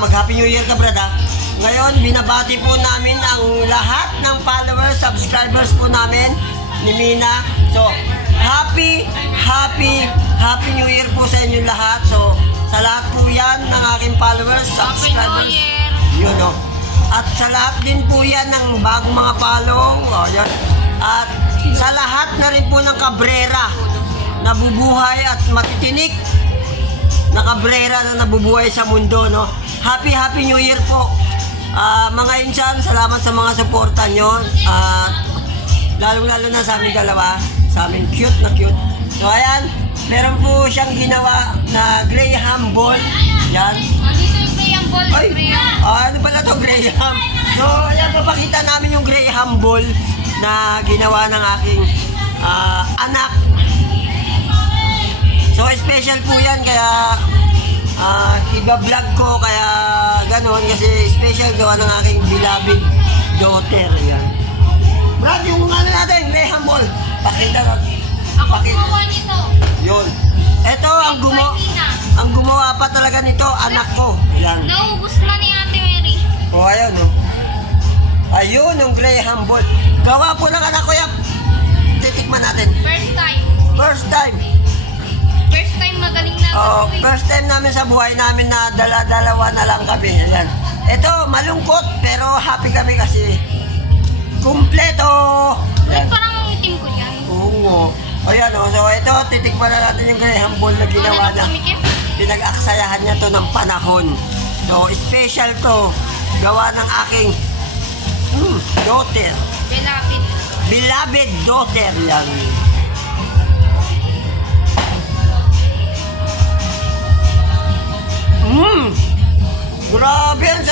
mag-Happy New Year ka, brad, ha? Ngayon, binabati po namin ang lahat ng followers, subscribers po namin ni Mina. So, Happy New Year po sa inyo lahat. So, sa lahat po yan ng aking followers, subscribers. Yun, no? At sa lahat din po yan ng bagong mga follow. Oh, yan. At sa lahat na rin po ng kabrera na bubuhay at matitinik na kabrera na nabubuhay sa mundo, no? Happy New Year po. Mga insan, salamat sa mga suporta nyo. Lalo na sa amin dalawa. Sa amin cute na cute. So ayan, meron po siyang ginawa na Graham ball. Yan. Dito yung Graham ball. Ay, ano pala to, Graham? So ayan, papakita namin yung Graham ball na ginawa ng aking anak. So special po yan, kaya iba-vlog ko, kaya ganoon, kasi special gawa ng aking beloved daughter. Yan. Brad, yung ano natin, Graham ball. Pakita natin. Ako gumawa nito. Yun. Ito, ang gumawa pa talaga nito, anak ko. Yan. Naubos na ni Ate Mary. O, ayun, no. Ayun, yung Graham ball. Gawa po ng anak ko yan. Titikman natin. First time. First time. First time magaling na. First time namin sa buhay namin na dalawa na lang kami. Ayan. Ito, malungkot, pero happy kami kasi kumpleto. Uy, parang itim ko yan. Oo. Ayan, o. So, ito, titikman na natin yung Graham ball na ginawa niya. Pinag-aksayahan niya to ng panahon. So, special to. Gawa ng aking daughter. Beloved daughter. Yan. Grabe, ang